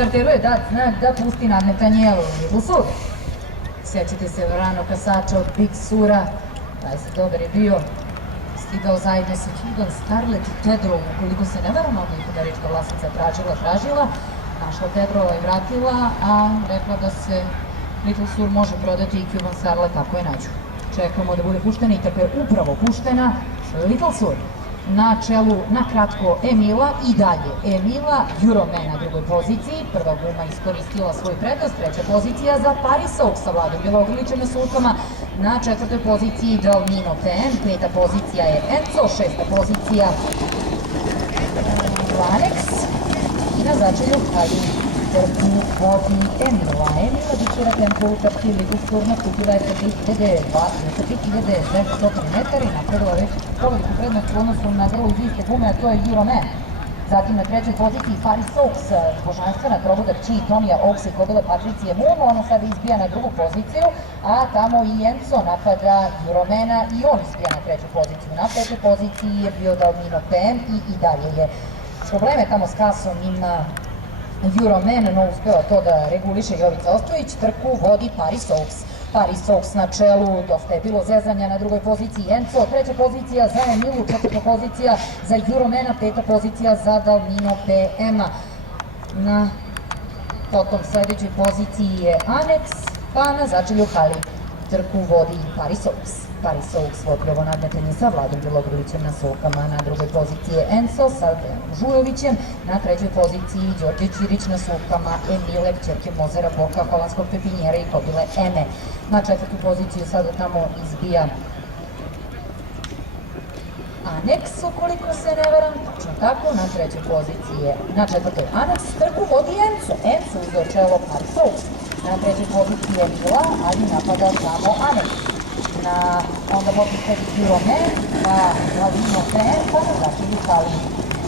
Starteru je dat znak da pusti nadmetanje Little Sur. Sjećate se rano kasača od Big Sura, zaista dobar je bio, stigao zajedno sa Keegan Scarlett i Tedrovom, ukoliko se ne varam, ovdje je američka vlasnica tražila, našla Tedrova i vratila, a rekla da se Little Sur može prodati i Keegan Scarlett ako je nađu. Čekamo da bude puštena i tako je upravo puštena Little Sur. Na čelu, na kratko, Emila i dalje Emila, Euroman na drugoj poziciji, prva guma iskoristila svoj prednost, treća pozicija za Paris Oaks sa Vladom Bjelogrlićem na sulkama, na četvrtoj poziciji Dalmino PM, peta pozicija je Enzo, šesta pozicija Lanex i na začelju Kali trku vodi Emila. Emila diktira tempo u trci Little Sur, nastupila je sa 3900 metara i napravila već poveliku prednost u odnosu na vrlo izvijeste gume, a to je Euroman. Zatim na trećoj poziciji Paris Oaks, božanstvena trobodar čiji Tonija Oaks i kobile Patricije Moon, ona sada izbija na drugu poziciju, a tamo i Enzo napada Euromana i on izbija na treću poziciju. Na petoj poziciji je bio Dalmino PM i dalje je probleme tamo s kasom ima Euroman, no uspeva to da reguliše Jovica Ostojić, trku vodi Paris Oaks. Paris Oaks na čelu, dosta je bilo zezanja, na drugoj poziciji Enzo, treća pozicija za Emilu, četvrta pozicija za Euromana, peta pozicija za Dalmino PM-a. Na potom sledećoj poziciji je Anex, pa na začelju Kali trku vodi Paris Oaks. Paris Oaks vodi ovo nadmetanje sa Vladom Bjelogrlićem na sulkama, na drugoj poziciji je Enzo sa Dejanom Žujovićem, na trećoj poziciji Đorđe Ćirić na sulkama Emile, kćerke Mozera Boka, holandskog pepinjera i kobile Eme. Na četvrtu poziciju sada tamo izbija Anex, ukoliko se ne varam, tačno tako, na trećoj poziciji je, na četvrtoj Anex, trku vodi Enzo. Enzo uzeo čelo Paris Oaks. Na trećoj poziciji je Mila, ali napada samo Anex. Onda potom sledi Euroman, pa Dalmino PM, pa na začelju Kali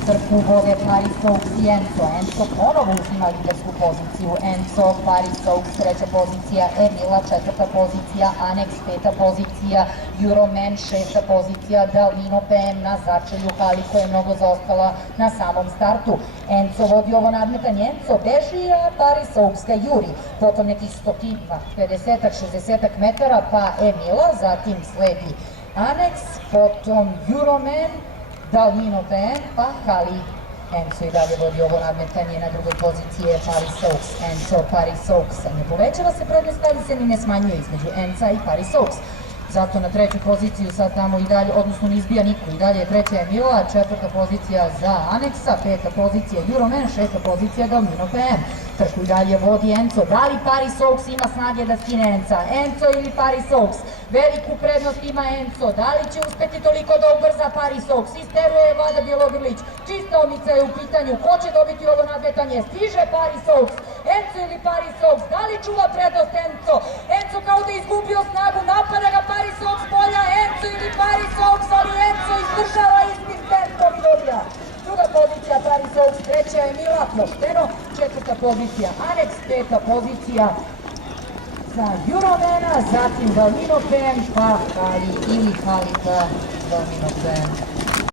trku vode Paris Oaks i Enzo. Enzo ponovo uzima lidersku poziciju. Enzo, Paris Oaks, treća pozicija Emila, četvrta pozicija Anex, peta pozicija Euroman, šesta pozicija Dalmino PM na začelju Kali koja je mnogo zaostala na samom startu. Enzo vodi ovo nadmetanje, Enzo beži, a Paris Oaks ga juri. Potom nekih 50-60 metara pa Emila, zatim sledi Anex, potom Euroman, Dalmino PM, pa Kali. Enzo i dalje vodi ovo nadmetanje, na drugoj poziciji je Paris Oaks. Enzo, Paris Oaks, ne povećava se prednost, ali se ni ne smanjuje između Enza i Paris Oaks. Zato na treću poziciju sad tamo i dalje, odnosno ne izbija niko, i dalje je treća Emila, četvrta pozicija za Anexa, peta pozicija Euroman, šesta pozicija Dalmino PM. Trku i dalje vodi Enzo. Da li Paris Oaks ima snage da skine Enza? Enzo ili Paris Oaks? Veliku prednost ima Enzo. Da li će uspeti toliko da ubrza Paris Oaks? Isteruje Vlada Bjelogrlić. Čista omica je u pitanju. Ko će dobiti ovo nadmetanje? Stiže Paris Oaks. Enzo ili Paris Oaks? Da li čuva prednost Enzo? Enzo kao da je izgubio snagu. Napada ga Paris Oaks polja. Enzo ili Paris Oaks? Ali Enzo izdržava istim tempom i dobija. Druga pozicija Paris Oaks, treća Emila, pošteno, četvrta pozicija Anex, peta pozicija za Euromana, zatim Dalmino PM, pa Kali ili Kali za Dalmino PM.